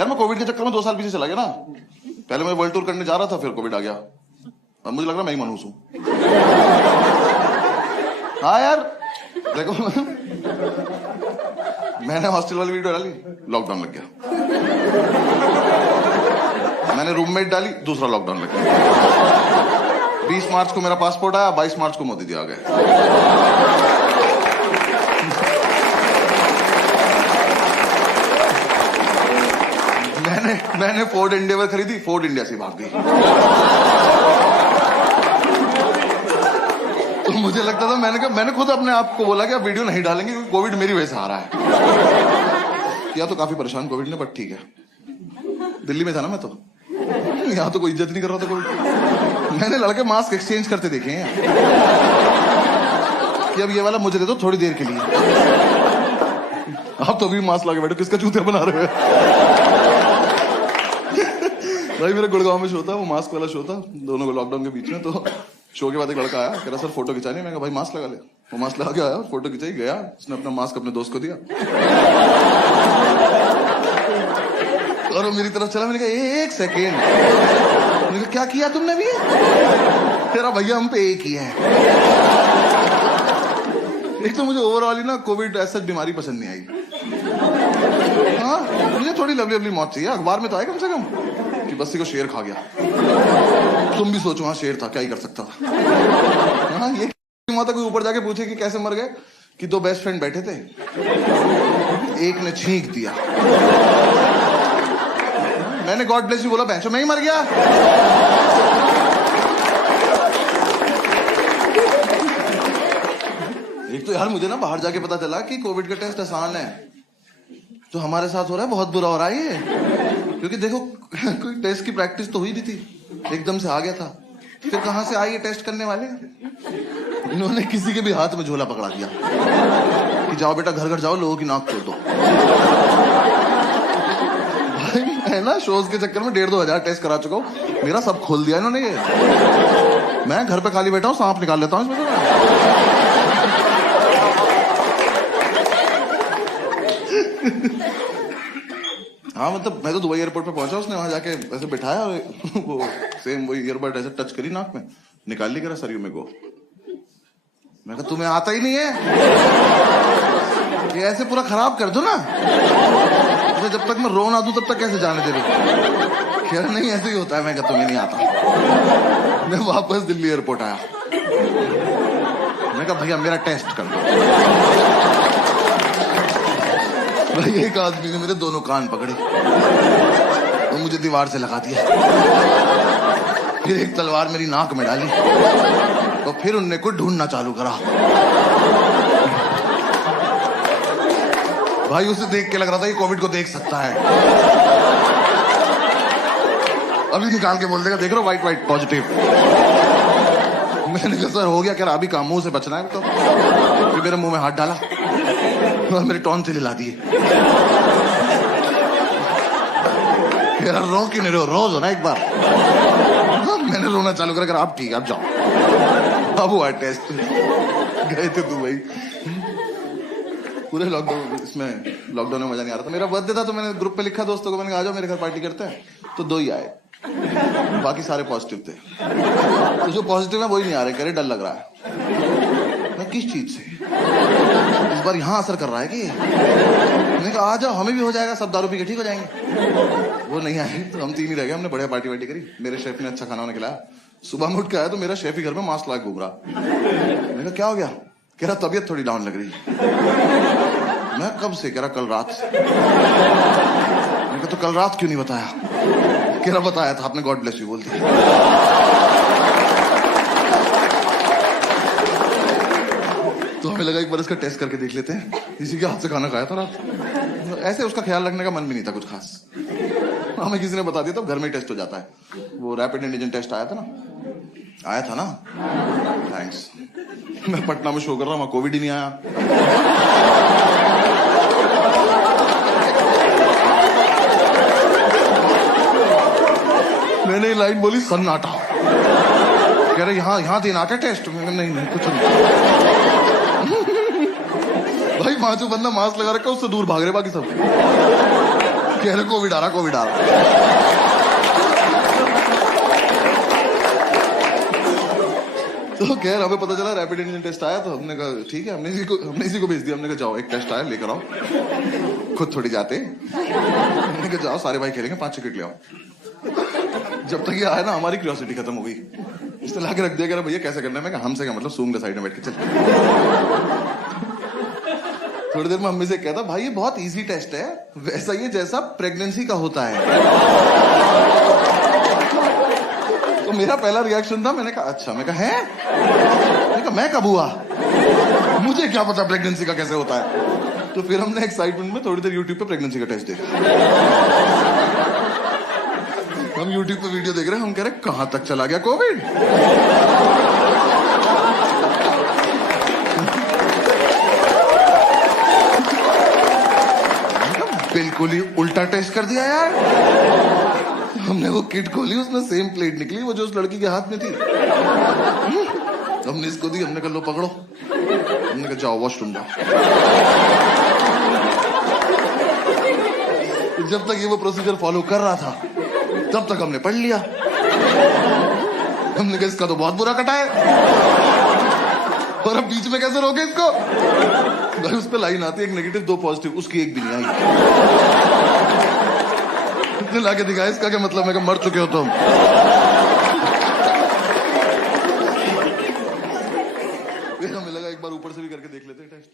यार मैं कोविड के चक्कर में 2 साल पीछे चला गया ना। पहले मैं वर्ल्ड टूर करने जा रहा था, फिर कोविड आ गया। अब मुझे लग रहा मैं ही मनहूस हूं। हाँ यार देखो मैंने हॉस्टल वाली वीडियो डाली, लॉकडाउन लग गया। मैंने रूममेट डाली, दूसरा लॉकडाउन लग गया। 20 मार्च को मेरा पासपोर्ट आया, 22 मार्च को मोदी जी आ गए। मैंने फोर्ड एंडेवर खरीदी, फोर्ड इंडिया से भाग गई। तो मुझे लगता था, मैंने खुद अपने आप को बोला कि अब वीडियो नहीं डालेंगे क्योंकि कोविड मेरी वजह से आ रहा है। किया तो काफी परेशान कोविड ने, बट ठीक है। दिल्ली में था ना मैं, तो यहाँ तो कोई इज्जत नहीं कर रहा था कोविड। मैंने लड़के मास्क एक्सचेंज करते देखे हैं कि अब ये वाला मुझे दे दो थोड़ी देर के लिए। आप तो अभी मास्क लगा बैठो, किसका चूतिया बना रहे हो? भाई मेरा गुड़गांव में शो था, वो मास्क वाला शो था, दोनों को लॉकडाउन के बीच में। तो शो के बाद एक लड़का आया, कह रहा सर फोटो खिंचानी। मैं कहा भाई मास्क लगा ले। वो मास्क लगा के आया, फोटो खिंचाई, गया। उसने अपना मास्क अपने दोस्त को दिया और वो मेरी तरफ चला। मैंने कहा 1 सेकेंड। मैंने कहा क्या किया तुमने भी? तेरा भैया हम पे एक ही है। एक तो मुझे ओवरऑल ना कोविड ऐसा बीमारी पसंद नहीं आई। हाँ मुझे थोड़ी लवली मौत चाहिए। अखबार में तो आए कम से कम कि बस्सी को शेर खा गया। तुम भी सोचो, हाँ शेर था, क्या ही कर सकता था। हाँ ये माता कोई ऊपर जाके पूछे कि कैसे मर गए, कि 2 बेस्ट फ्रेंड बैठे थे, एक ने छींक दिया। मैंने गॉड ब्लेस यू बोला, बहनचोद मैं ही मर गया। एक तो यार मुझे ना बाहर जाके पता चला कि कोविड का टेस्ट आसान है। जो हमारे साथ हो रहा है बहुत बुरा हो रहा है ये। क्योंकि देखो कोई टेस्ट की प्रैक्टिस तो हुई नहीं थी, एकदम से आ गया था। फिर कहां से आए ये टेस्ट करने वाले? इन्होंने किसी के भी हाथ में झोला पकड़ा दिया कि जाओ बेटा घर घर जाओ, लोगों की नाक खोल दो। भाई मैं ना शोज के चक्कर में 1,500-2 हजार टेस्ट करा चुका हूँ। मेरा सब खोल दिया इन्होंने ये। मैं घर पे खाली बैठा हूँ, सांप निकाल लेता हूँ इसमें। हाँ मतलब मैं तो दुबई एयरपोर्ट पे पहुंचा, उसने वहां जाके ऐसे बिठाया और वो सेम वही ईयरबड ऐसे टच करी नाक में, निकाल ली, करा सर यू में गो। मैं कहा तुम्हें आता ही नहीं है, ये ऐसे पूरा खराब कर दो ना। तो जब तक मैं रो ना दूं तब तक कैसे जाने दे रही? कह रहा नहीं ऐसे ही होता है। मैं कहा तुम्हें नहीं आता। मैं वापस दिल्ली एयरपोर्ट आया। मैं कहा भैया मेरा टेस्ट कर दो। भाई एक आदमी ने मेरे दोनों कान पकड़े और मुझे दीवार से लगा दिया। फिर एक तलवार मेरी नाक में डाली तो फिर उनने को ढूंढना चालू करा। भाई उसे देख के लग रहा था ये कोविड को देख सकता है। अभी निकाल के बोल देगा देख रहा व्हाइट पॉजिटिव। मैंने कहा सर हो गया? कह रहा अभी काम, मुंह से बचना है। तो फिर मेरे मुंह में हाथ डाला, मेरे टॉन से हिला दिए। रो क्यों नहीं? रोज हो ना एक बार। मैंने रोना चालू करा, आप ठीक है आप जाओ। अब हुआ टेस्ट, गए थे दुबई। पूरे लॉकडाउन में मजा नहीं आ रहा था। मेरा बर्थडे था तो मैंने ग्रुप पे लिखा दोस्तों को, मैंने कहा आ जाओ मेरे घर पार्टी करते हैं। तो 2 ही आए, बाकी सारे पॉजिटिव थे। तो जो पॉजिटिव है वही नहीं आ रहे, कह रहे डर लग रहा है। मैं किस चीज से? इस बार यहाँ असर कर रहा है कि? मैंने कहा आ जाओ हमें भी हो जाएगा, सब दारू पी के ठीक हो जाएंगे। वो नहीं आए तो हम 3 ही रह गए। हमने बढ़िया पार्टी करी। मेरे शेफ ने अच्छा खाना वाना खिलाया। सुबह में उठ के आया तो मेरा शेफ ही घर में मास्क लगा घूम रहा। मैंने कहा क्या हो गया? कह रहा तबीयत थोड़ी डाउन लग रही। मैं कब से? कह रहा कल रात से। मैंने कहा तो कल रात क्यों नहीं बताया? कह रहा बताया था आपने, गॉड ब्लेस यू बोल दिया। तो हमें लगा एक बार इसका टेस्ट करके देख लेते हैं। इसी के हाथ से खाना खाया था रात। ऐसे उसका ख्याल रखने का मन भी नहीं था कुछ खास। हमें किसी ने बता दिया तो घर में ही टेस्ट हो जाता है। वो रैपिड एंटीजन टेस्ट आया था ना। थैंक्स। मैं पटना में शो कर रहा हूँ, वहां कोविड ही नहीं आया। मैंने लाइन बोली सन्नाटा। कह रहे यहाँ देना क्या टेस्ट? नहीं कुछ नहीं। भाई वहां जो बंदा मास्क लगा रखा उससे दूर भाग रहे बाकी सब। कह रहे कोविड आ रहा, कोविड आ रहा। तो खैर हमें पता चला रैपिड एंटीजन टेस्ट आया, तो हमने कहा ठीक है, हमने इसी को भेज दिया। हमने कहा जाओ एक टेस्ट आया लेकर आओ, खुद थोड़ी जाते। हमने कहा जाओ सारे भाई खेलेंगे, 5 विकेट ले आओ। जब तक ये आया ना हमारी क्यूरियोसिटी खत्म हो गई। इसने लाके रख दिया, कह रहा भैया कैसे करना है? मैं कहा हमसे क्या मतलब, सूंघ ले साइड में बैठ के चल। थोड़ी देर में मम्मी से कहता भाई ये बहुत इजी टेस्ट है, वैसा ही जैसा प्रेगनेंसी का होता है। तो मेरा पहला रिएक्शन था, मैंने कहा अच्छा। मैं कहा है? मैंने कहा मैं कब हुआ, मुझे क्या पता प्रेगनेंसी का कैसे होता है। तो फिर हमने एक्साइटमेंट में थोड़ी देर यूट्यूब पे प्रेगनेंसी का टेस्ट देखा। हम यूट्यूब पे वीडियो देख रहे हैं, हम कह रहे कहां तक चला गया कोविड। बिल्कुल ही उल्टा टेस्ट कर दिया यार। हमने वो किट खोली, उसमें सेम प्लेट निकली वो जो उस लड़की के हाथ में थी। हमने इसको दी, हमने कहा लो पकड़ो। हमने कहा जाओ वॉशरूम जाओ। जब तक ये वो प्रोसीजर फॉलो कर रहा था तब तक हमने पढ़ लिया। हमने कहा इसका तो बहुत बुरा कटा है, और अब बीच में कैसे रोके इसको। भाई उस पर लाइन आती है, एक नेगेटिव 2 पॉजिटिव, उसकी एक भी नहीं आई। लाके दिखाया इसका क्या मतलब, मैं मर चुके हो तुम। फिर हमें लगा एक बार ऊपर से भी करके देख लेते हैं टेस्ट।